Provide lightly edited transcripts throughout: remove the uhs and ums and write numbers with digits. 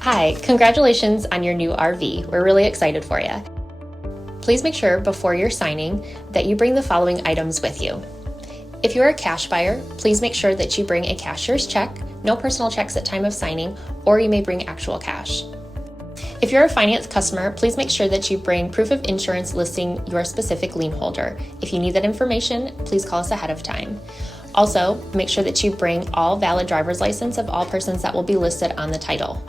Hi, congratulations on your new RV. We're really excited for you. Please make sure before you're signing that you bring the following items with you. If you're a cash buyer, please make sure that you bring a cashier's check, no personal checks at time of signing, or you may bring actual cash. If you're a finance customer, please make sure that you bring proof of insurance listing your specific lien holder. If you need that information, please call us ahead of time. Also, make sure that you bring all valid driver's license of all persons that will be listed on the title.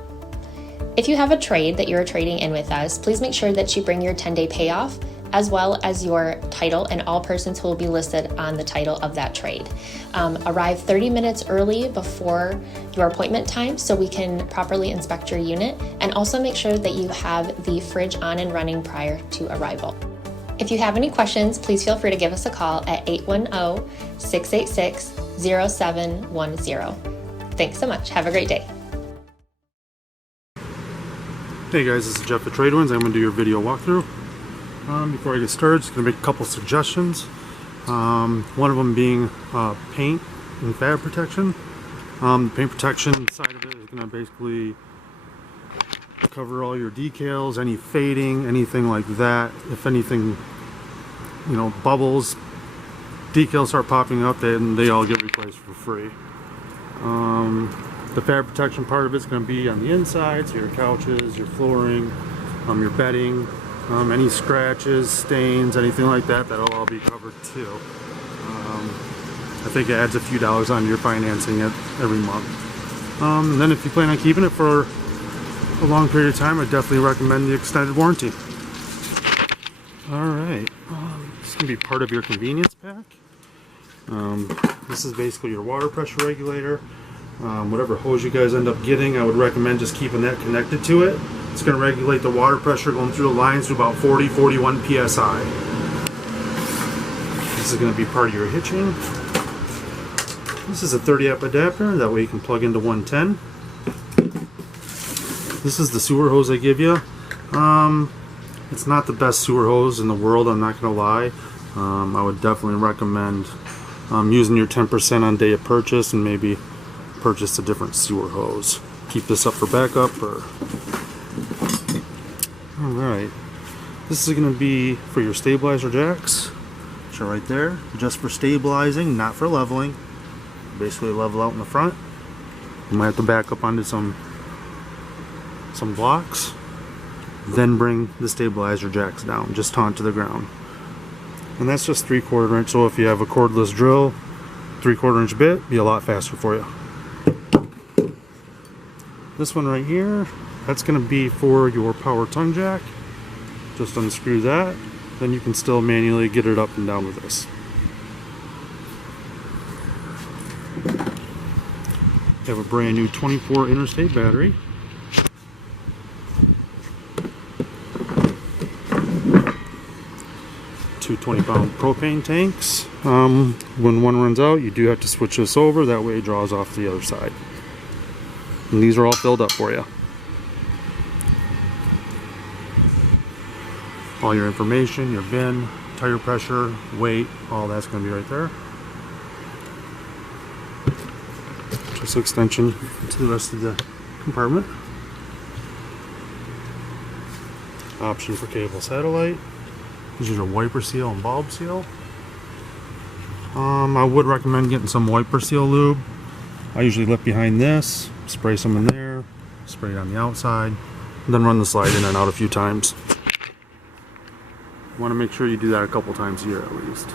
If you have a trade that you're trading in with us, please make sure that you bring your 10-day payoff as well as your title and all persons who will be listed on the title of that trade. Arrive 30 minutes early before your appointment time so we can properly inspect your unit, and also make sure that you have the fridge on and running prior to arrival. If you have any questions, please feel free to give us a call at 810-686-0710. Thanks so much. Have a great day. Hey guys, this is Jeff at TradeWinds. I'm going to do your video walkthrough. Before I get started, just going to make a couple suggestions. One of them being paint and fab protection. The paint protection side of it is going to basically cover all your decals, any fading, anything like that. If anything, bubbles, decals start popping up, then they all get replaced for free. The fab protection part of it's going to be on the inside, so your couches, your flooring, your bedding, any scratches, stains, anything like that, that'll all be covered too. I think it adds a few dollars on your financing it every month. And then if you plan on keeping it for a long period of time, I definitely recommend the extended warranty. Alright, this is going to be part of your convenience pack. This is basically your water pressure regulator. Whatever hose you guys end up getting, I would recommend just keeping that connected to it. It's going to regulate the water pressure going through the lines to about 40-41 psi. This is going to be part of your hitching. This is a 30 amp adapter, that way you can plug into 110. This is the sewer hose I give you. It's not the best sewer hose in the world, I'm not going to lie. I would definitely recommend using your 10% on day of purchase and maybe purchase a different sewer hose. Keep this up for backup. Alright, this is going to be for your stabilizer jacks, which are right there, just for stabilizing, not for leveling. Basically level out in the front. You might have to back up onto some blocks, then bring the stabilizer jacks down, just onto the ground. And that's just 3/4 inch, so if you have a cordless drill, 3/4 inch bit, be a lot faster for you. This one right here, that's going to be for your power tongue jack. Just unscrew that, then you can still manually get it up and down with this. You have a brand new 24 interstate battery. Two 20-pound propane tanks. When one runs out, you do have to switch this over, that way it draws off the other side. And these are all filled up for you. All your information, your bin, tire pressure, weight, all that's going to be right there. Just an extension to the rest of the compartment. Option for cable satellite. These are your wiper seal and bulb seal. I would recommend getting some wiper seal lube. I usually lift behind this, spray some in there, spray it on the outside, and then run the slide in and out a few times. You want to make sure you do that a couple times a year at least.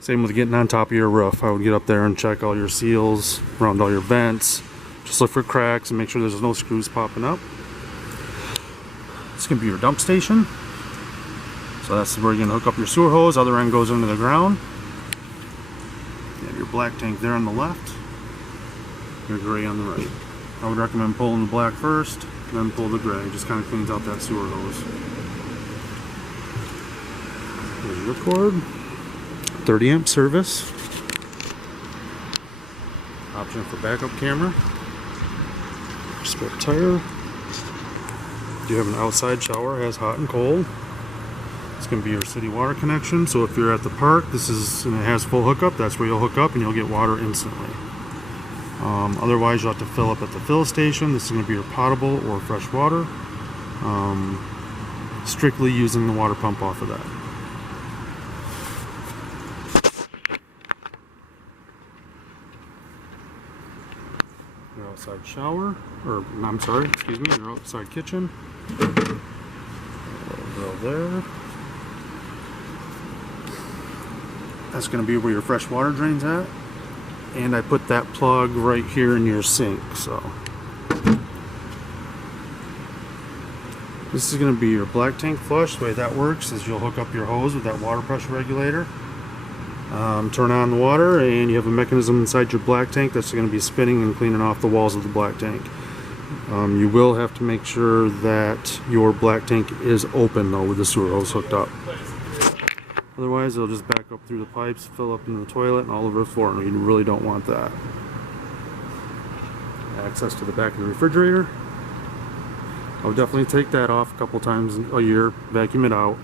Same with getting on top of your roof. I would get up there and check all your seals, around all your vents. Just look for cracks and make sure there's no screws popping up. This can be your dump station. So that's where you're going to hook up your sewer hose. Other end goes into the ground. You have your black tank there on the left. Your gray on the right. I would recommend pulling the black first, then pull the gray. Just kind of cleans out that sewer hose. There's your cord. 30 amp service. Option for backup camera. Spare tire. You have an outside shower, has hot and cold. It's going to be your city water connection, so if you're at the park, it has full hookup. That's where you'll hook up and you'll get water instantly. Otherwise, you'll have to fill up at the fill station. This is going to be your potable or fresh water. Strictly using the water pump off of that. Your outside shower, or I'm sorry, excuse me, your outside kitchen. Go there. That's going to be where your fresh water drain's at. And I put that plug right here in your sink, so. This is going to be your black tank flush. The way that works is you'll hook up your hose with that water pressure regulator. Turn on the water, and you have a mechanism inside your black tank that's going to be spinning and cleaning off the walls of the black tank. You will have to make sure that your black tank is open though with the sewer hose hooked up. Otherwise it'll just back up through the pipes, fill up into the toilet and all over the floor, and you really don't want that. Access to the back of the refrigerator. I would definitely take that off a couple times a year, vacuum it out.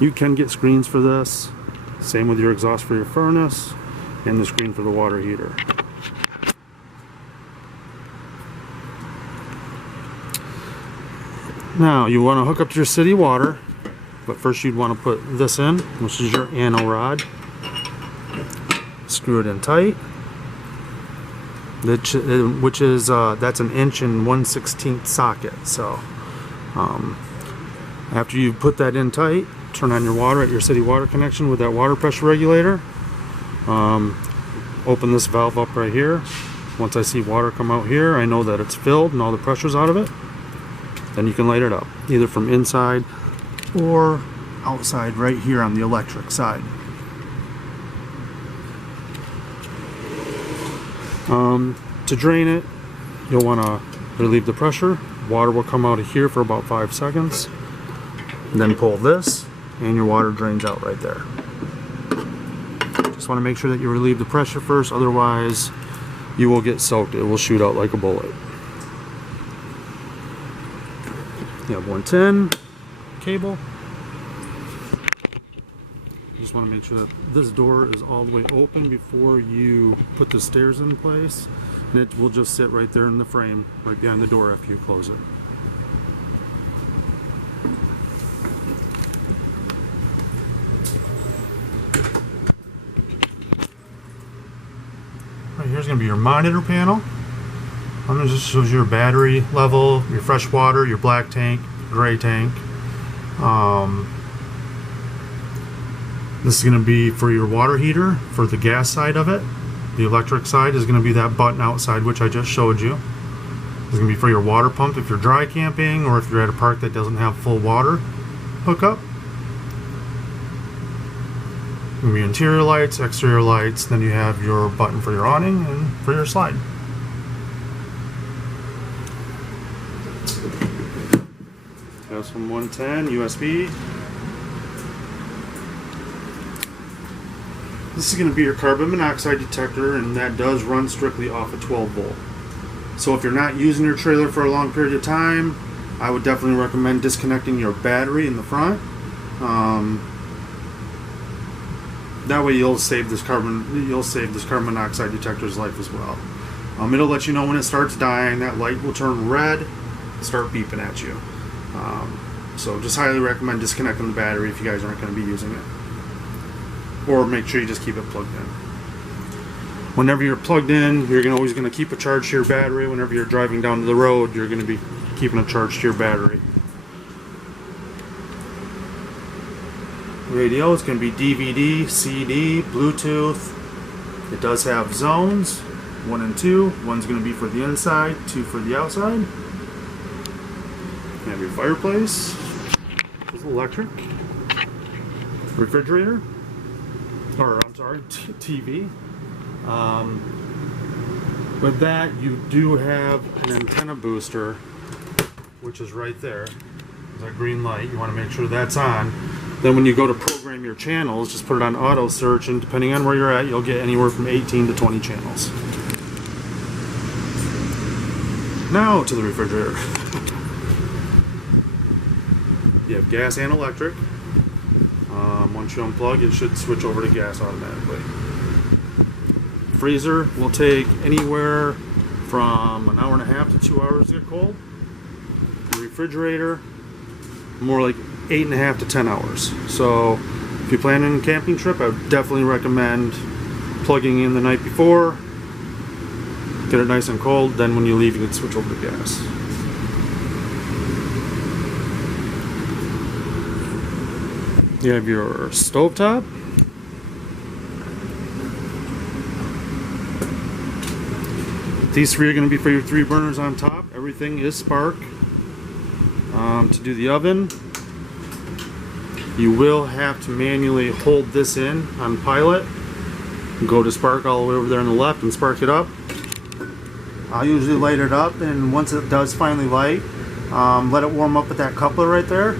You can get screens for this. Same with your exhaust for your furnace and the screen for the water heater. Now you want to hook up to your city water, but first you'd want to put this in, which is your anno rod. Screw it in tight. Which is that's an 1/1/16 socket. So after you put that in tight, turn on your water at your city water connection with that water pressure regulator. Open this valve up right here. Once I see water come out here, I know that it's filled and all the pressure's out of it. Then you can light it up, either from inside or outside right here on the electric side. To drain it, you'll want to relieve the pressure. Water will come out of here for about 5 seconds. And then pull this, and your water drains out right there. Just want to make sure that you relieve the pressure first, otherwise you will get soaked. It will shoot out like a bullet. You have 110 cable. You just want to make sure that this door is all the way open before you put the stairs in place, and it will just sit right there in the frame right behind the door after you close it. Right here's going to be your monitor panel. This just shows your battery level, your fresh water, your black tank, gray tank. This is going to be for your water heater, for the gas side of it. The electric side is going to be that button outside, which I just showed you. This is going to be for your water pump if you're dry camping, or if you're at a park that doesn't have full water hookup. Going to be interior lights, exterior lights. Then you have your button for your awning and for your slide. Have some 110 USB. This is going to be your carbon monoxide detector, and that does run strictly off a 12 volt. So if you're not using your trailer for a long period of time, I would definitely recommend disconnecting your battery in the front. That way you'll save this carbon monoxide detector's life as well. It'll let you know when it starts dying. That light will turn red, start beeping at you. So just highly recommend disconnecting the battery if you guys aren't going to be using it. Or make sure you just keep it plugged in. Whenever you're plugged in, you're always going to keep a charge to your battery. Whenever you're driving down the road, you're going to be keeping a charge to your battery. Radio is going to be DVD, CD, Bluetooth. It does have zones, 1 and 2. One's going to be for the inside, 2 for the outside. You have your fireplace. There's electric. Refrigerator. Or, I'm sorry, TV. With that, you do have an antenna booster, which is right there. That green light, you want to make sure that's on. Then when you go to program your channels, just put it on auto search, and depending on where you're at, you'll get anywhere from 18 to 20 channels. Now to the refrigerator. You have gas and electric. Once you unplug, it should switch over to gas automatically. Freezer will take anywhere from an hour and a half to 2 hours to get cold. The refrigerator, more like 8.5 to 10 hours. So if you're planning a camping trip, I would definitely recommend plugging in the night before, get it nice and cold, then when you leave you can switch over to gas. You have your stovetop. These three are going to be for your 3 burners on top. Everything is spark. To do the oven, you will have to manually hold this in on pilot. Go to spark all the way over there on the left and spark it up. I'll usually light it up, and once it does finally light, let it warm up with that coupler right there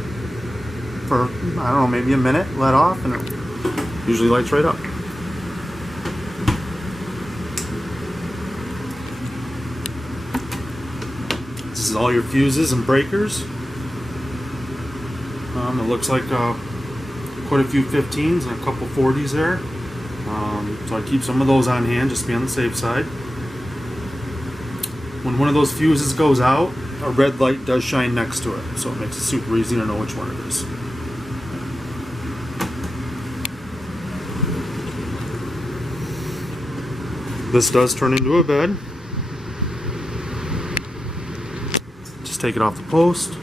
for, I don't know, maybe a minute, let off, and it usually lights right up. This is all your fuses and breakers. It looks like quite a few 15s and a couple 40s there. So I keep some of those on hand just to be on the safe side. When one of those fuses goes out, a red light does shine next to it, so it makes it super easy to know which one it is. This does turn into a bed. Just take it off the post.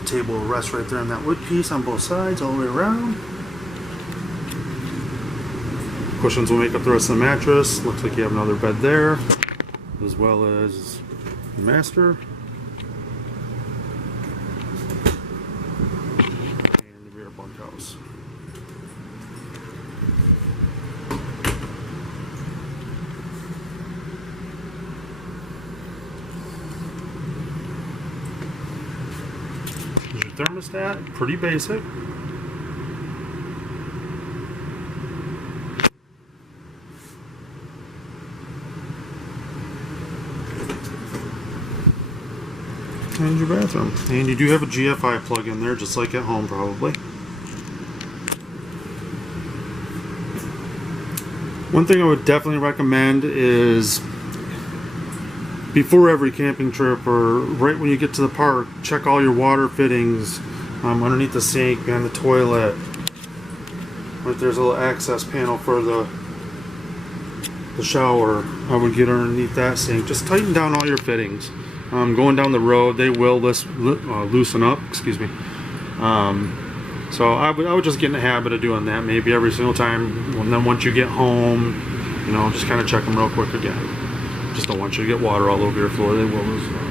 The table will rest right there on that wood piece on both sides, all the way around. Cushions will make up the rest of the mattress. Looks like you have another bed there, as well as the master. And the rear bunkhouse. There's your thermostat, pretty basic. And your bathroom. And you do have a GFI plug in there, just like at home probably. One thing I would definitely recommend is before every camping trip or right when you get to the park, check all your water fittings underneath the sink, behind the toilet. Right there's a little access panel for the shower. I would get underneath that sink. Just tighten down all your fittings. Going down the road, they will loosen up. Excuse me. So I would just get in the habit of doing that maybe every single time. And then once you get home, you know, just kind of check them real quick again. Just don't want you to get water all over your floor. They will loosen up.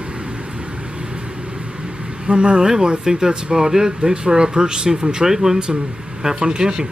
Alright, well I think that's about it. Thanks for purchasing from TradeWinds, and have fun camping.